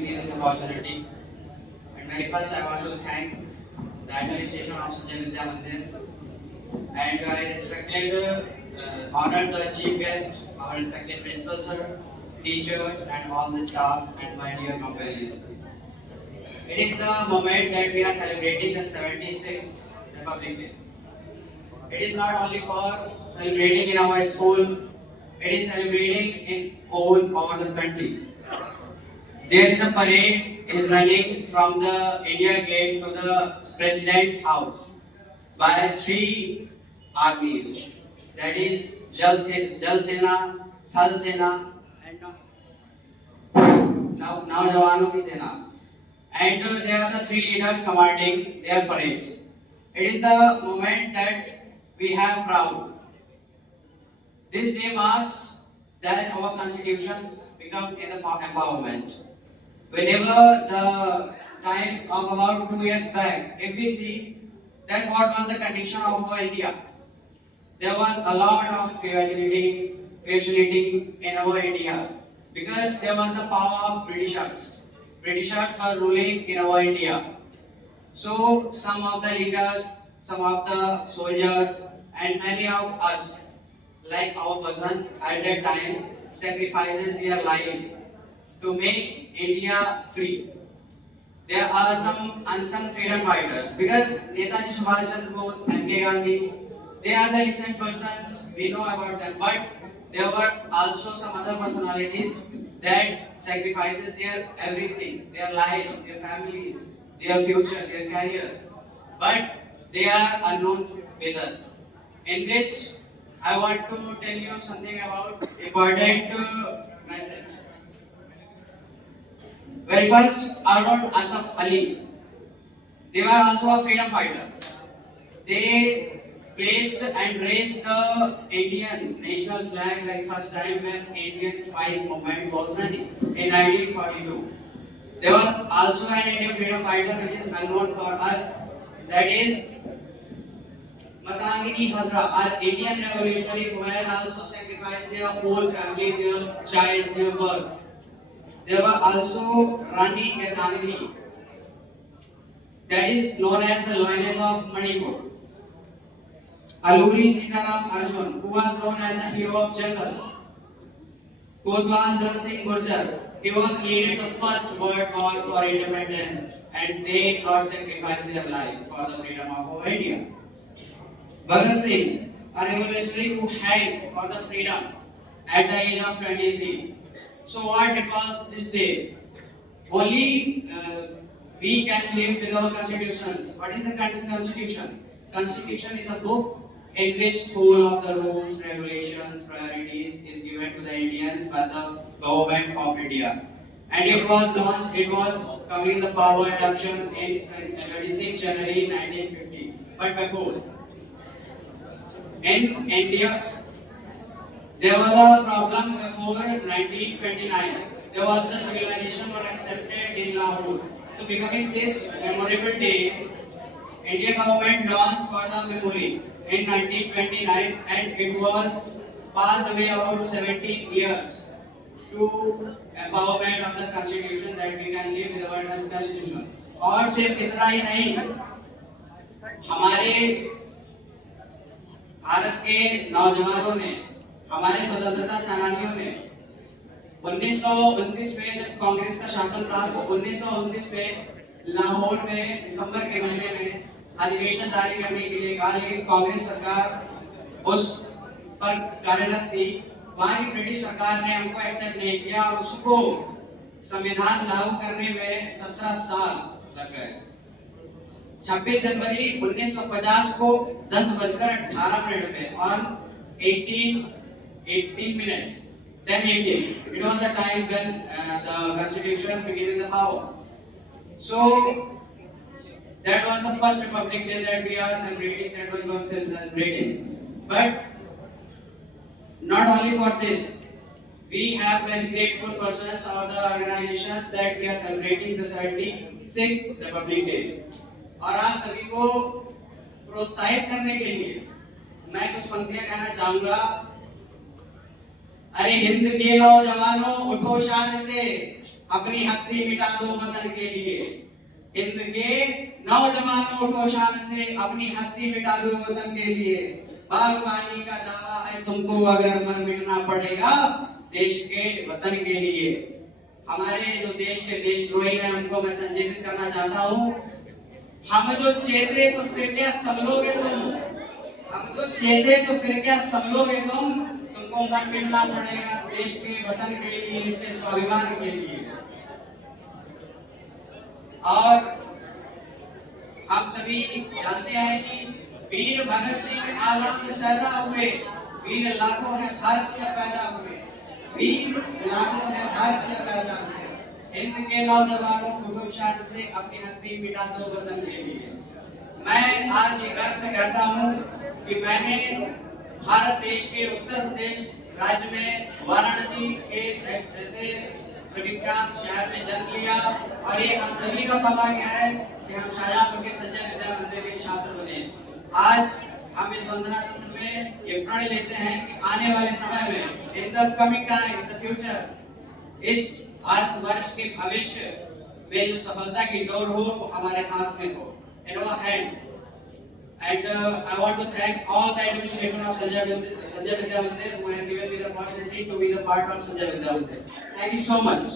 me this opportunity. And very first, I want to thank the administration of Sanjay Vidya Mandir and I respected, honored the chief guest, our respected principal sir, teachers, and all the staff, and my dear companions. It is the moment that we are celebrating the 76th Republic Day. It is not only for celebrating in our school, it is celebrating in all over the country. There is a parade is running from the India Gate to the President's house by three armies. That is Jal Sena, Thal Sena, and Naujawano ki Sena. And they are the three leaders commanding their parades. It is the moment that we have proud. This day marks that our constitutions become in the empowerment. Whenever the time of about 2 years back, if we see that what was the condition of our India, there was a lot of creativity in our India because there was the power of Britishers. Britishers were ruling in our India. So some of the leaders, some of the soldiers, and many of us, like our persons at that time, sacrifices their life to make India free. There are some unsung freedom fighters because Netaji Subhash Chandra Bose, M.K. Gandhi, they are the recent persons, we know about them, but there were also some other personalities that sacrifices their everything, their lives, their families, their future, their career, but they are unknown with us. In which I want to tell you something about important message. Very first, Arun Asaf Ali. They were also a freedom fighter. They placed and raised the Indian national flag very first time when Indian Five movement was running in 1942. There was also an Indian freedom fighter which is unknown for us. That is Matangini Hazra, our Indian revolutionary who had also sacrificed their whole family, their child, their birth. There were also Rani Vedhanini, that is known as the Lioness of Manipur. Aluri Sitaram Arjun, who was known as the hero of jungle. Kotwal Dan Singh Gurjar, he was leading the first world war for independence and they got sacrificed their life for the freedom of our India. Bhagat Singh, a revolutionary who had for the freedom at the age of 23. So what it was this day? Only we can live with our constitutions. What is the constitution? Constitution is a book in which whole of the rules, regulations, priorities is given to the Indians by the government of India. And it was launched, it was coming in the power adoption in 26 January 1950. But before, in India, there was a problem before 1929. There was the civilization was accepted in Lahore. So becoming this memorable day, Indian government launched for the memory in 1929 and it was passed away about 17 years to empowerment of the constitution that we can live with our constitution. और सिर्फ इतना ही नहीं, हमारे भारत के नौजवानों ने, हमारे स्वतंत्रता सेनानियों ने 1929 में जब कांग्रेस का शासन था तो 1929 में लाहौर में दिसंबर के महीने में अधिवेशन जारी करने के लिए कहा, लेकिन कांग्रेस सरकार उस पर कार्यरत थी। वहां की ब्रिटिश सरकार ने हमको एक्सेप्ट नहीं किया और उसको संविधान लागू करने में 17 साल लग गए। 26 जनवरी 1950 को 10:18 पे on 18 minute 10:18 it was the time when the constitution became in the power. So that was the first Republic Day that we are celebrating, that was not celebrating. But not only for this, we have very grateful persons or the organizations that we are celebrating the 76th Republic Day. और आप सभी को प्रोत्साहित करने के लिए मैं कुछ पंक्तियां कहना चाहूंगा। अरे हिंद के नौजवानों उठो शान से, अपनी हस्ती मिटा दो वतन के लिए। हिंद के नौजवानों को शान से अपनी हस्ती मिटा दो वतन के लिए। बागवानी का दावा है तुमको अगर मन मिटना पड़ेगा देश के वतन के लिए। हमारे जो देश के देशद्रोही हैं उनको मैं संजीवित करना चाहता हूँ। हम जो चेते तो फिर क्या समलोगे तुम, हम जो चेते तो फिर क्या समलोगे तुमको मन मिटना पड़ेगा देश के वतन के लिए, इसके स्वाभिमान के लिए। और हम सभी जानते हैं कि वीर भगत सिंह आजाद पैदा हुए, वीर लाखों हैं भारत में पैदा हुए, वीर लाखों हैं भारत में पैदा हुए। हिंद के नौजवानों को शान से अपनी हस्ती मिटा दो वतन के लिए। मैं आज ये गर्व से कहता हूँ कि मैंने भारत देश के उत्तर प्रदेश राज्य में वाराणसी के ऐसे प्रविख्यात शहर में जन्म लिया और ये हम सभी का सौभाग्य है कि हम शाहजहांपुर के संजय विद्या मंदिर के छात्र बने। आज हम इस वंदना सत्र में ये प्रण लेते हैं कि आने वाले समय में in the coming time, in the future, इस भारतवर्ष के भविष्य में जो सफलता की डोर हो वो हमारे हाथ में हो, in our hand. And I want to thank all the administration of Sanjay Vidya Mandir who has given me the opportunity to be the part of Sanjay Vidya Mandir. Thank you so much.